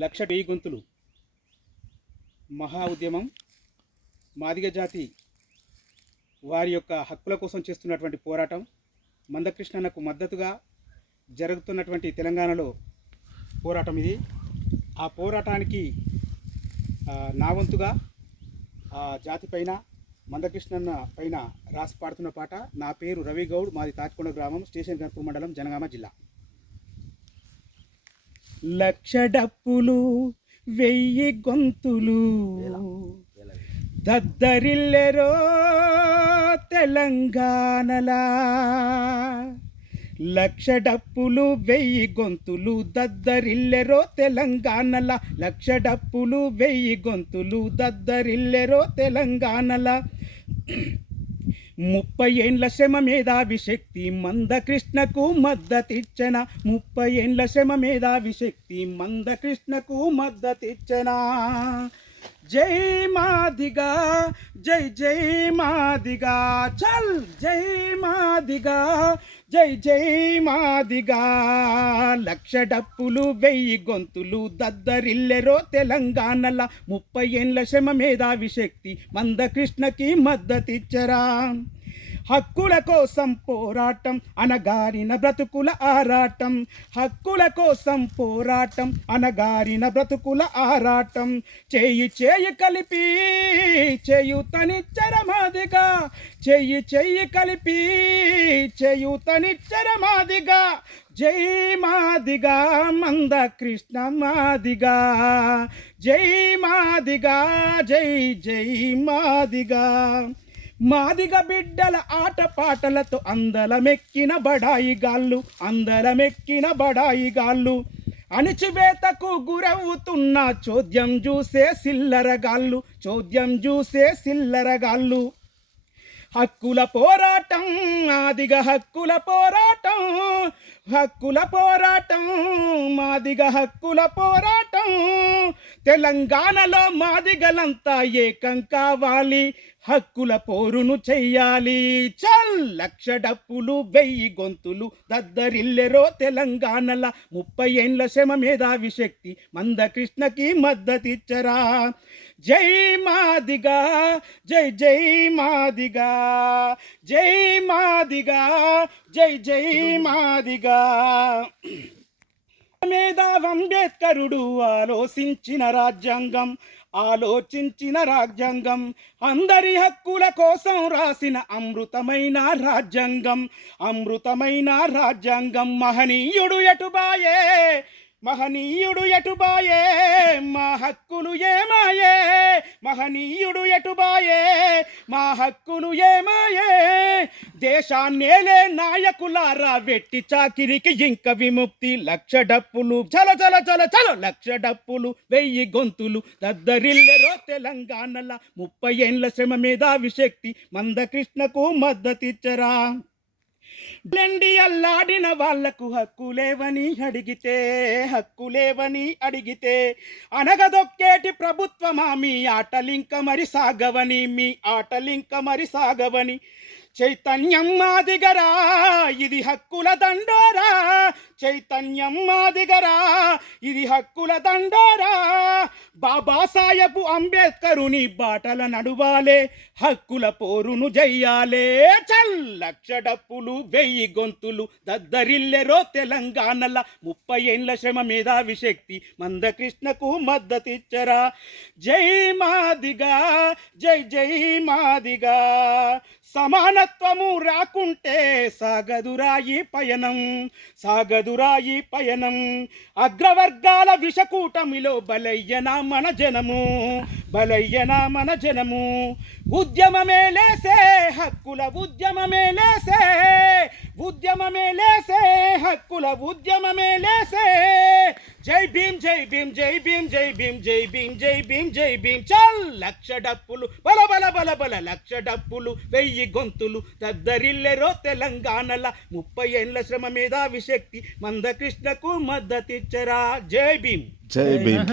లక్ష వెయ్యి గొంతులు మహా ఉద్యమం మాదిగ జాతి వారి యొక్క హక్కుల కోసం చేస్తున్నటువంటి పోరాటం మందకృష్ణన్నకు మద్దతుగా జరుగుతున్నటువంటి తెలంగాణలో పోరాటం ఇది. ఆ పోరాటానికి నా వంతుగా ఆ జాతి పైన మందకృష్ణన్న పైన రాసి పాడుతున్న పాట. నా పేరు రవి గౌడ్, మాది తాటికొండ గ్రామం, స్టేషన్ గన్పూర్ మండలం, జనగామ జిల్లా. లక్ష డప్పులు వెయ్యి గొంతులు దద్దరిల్లెరో తెలంగాణలా, లక్ష డప్పులు వెయ్యి గొంతులు దద్దరిల్లెరో తెలంగాణలా, లక్ష డప్పులు వెయ్యి గొంతులు దద్దరిల్లెరో తెలంగాణలా. 30 ఏండ్ల శ్రమ మేధావి శక్తి మందకృష్ణకు మద్దతిచ్చన, 30 ఏండ్ల శ్రమ మేధావి శక్తి మందకృష్ణకు మద్దతిచ్చన. జై మాదిగా, జై జై మాదిగా, చల్ జై మాదిగా, జై జై మాదిగా. లక్ష డప్పులు వెయ్యి గొంతులు దద్దరిల్లెరో తెలంగాణల, 30 ఏండ్ల శ్రమ మేధావి శక్తి మందకృష్ణకి మద్దతిచ్చరా. హక్కుల కోసం పోరాటం అనగారిన బ్రతుకుల ఆరాటం, హక్కుల కోసం పోరాటం అనగారిన బ్రతుకుల ఆరాటం. చేయి చేయి కలిపి చేయుతనిచ్చర మాదిగా, చేయి చేయి కలిపి చేయుతనిచ్చర మాదిగా. జై మాదిగా మందకృష్ణ మాదిగా, జై మాదిగా, జై జై మాదిగా. మాదిగ బిడ్డల ఆటపాటలతో అందలమెక్కిన బడాయిగాళ్ళు, అందలమెక్కిన బడాయిగాళ్ళు. అణిచివేతకు గురవుతున్న చోద్యం చూసే సిల్లరగాళ్ళు, చోద్యం చూసే సిల్లరగాళ్ళు. హక్కుల పోరాటం మాదిగ హక్కుల పోరాటం, హక్కుల పోరాటం మాదిగ హక్కుల పోరాటం. తెలంగాణలో మాదిగలంతా ఏకం కావాలి, హక్కుల పోరును చెయ్యాలి. చల్ లక్ష డప్పులు వెయ్యి గొంతులు దద్దరిల్లెరో తెలంగాణల, 30 ఏండ్ల శ్రమ మేధావి శక్తి మందకృష్ణకి మద్దతిచ్చరా. జై మాదిగా, జై జై మాదిగా, జై మాదిగా, జై జై మాదిగా. మేధావి అంబేద్కరుడు ఆలోచించిన రాజ్యాంగం, ఆలోచించిన రాజ్యాంగం, అందరి హక్కుల కోసం రాసిన అమృతమైన రాజ్యాంగం, అమృతమైన రాజ్యాంగం. మహనీయుడు ఎటుబాయే, మహనీయుడు ఎటుబాయే, మా హక్కులు ఏమాయే, మహనీయుడు ఎటుబాయే, మా హక్కులు ఏమాయే. దేశాన్నేలే నాయకులారా వెట్టి చాకిరికి ఇంక విముక్తి. లక్ష డప్పులు చల చల చల చల, లక్ష డప్పులు వెయ్యి గొంతులు దద్దరిల్లెరో తెలంగాణల, 30 ఏండ్ల శ్రమ మేధావి శక్తి మందకృష్ణకు మద్దతిచ్చరా. బ్లెండి అల్లాడిన వాళ్లకు హక్కులేవని అడిగితే, హక్కులేవని అడిగితే, అనగదొక్కేటి ప్రభుత్వమా మీ ఆటలింక మరి సాగవని, మీ ఆటలింక మరి సాగవని. చైతన్యం మాదిగరా ఇది హక్కుల దండోరా, చైతన్యం మాదిగరా ఇది హక్కుల దండోరా. బాబాసాహెబ్ అంబేద్కరుని బాటల నడువాలే, హక్కుల పోరును జయ్యాలే. చల్ లక్ష డప్పులు వెయ్యి గొంతులు దద్దరిల్లెరో తెలంగాణల, 30 ఏండ్ల శ్రమ మేధావి శక్తి మందకృష్ణకు మద్దతిచ్చరా. జై మాదిగా, జై జై మాదిగా. సమానత్వము రాకుంటే సాగదురాయి పయనం, సాగదురాయి పయనం. అగ్రవర్గాల విషకూటమిలో బలయ్యనా మన జనము, బలయ్యనా మన జనము. ఉద్యమమే లేసే హక్కుల ఉద్యమమే లేసే, ఉద్యమమే లేసే హక్కుల ఉద్యమమే లేసే. జై భీమ్, జై భీమ్, జై భీమ్, జై భీమ్, జై భీమ్, జై భీమ్, జై భీమ్. చల్ లక్ష డప్పులు బల బల బల బల, లక్ష డప్పులు వెయ్యి గొంతులు దద్దరిల్లెరో తెలంగాణల, 30 ఏండ్ల శ్రమ మేధావి శక్తి మందకృష్ణకు మద్దతిచ్చరా. జై భీమ్, జై భీమ్.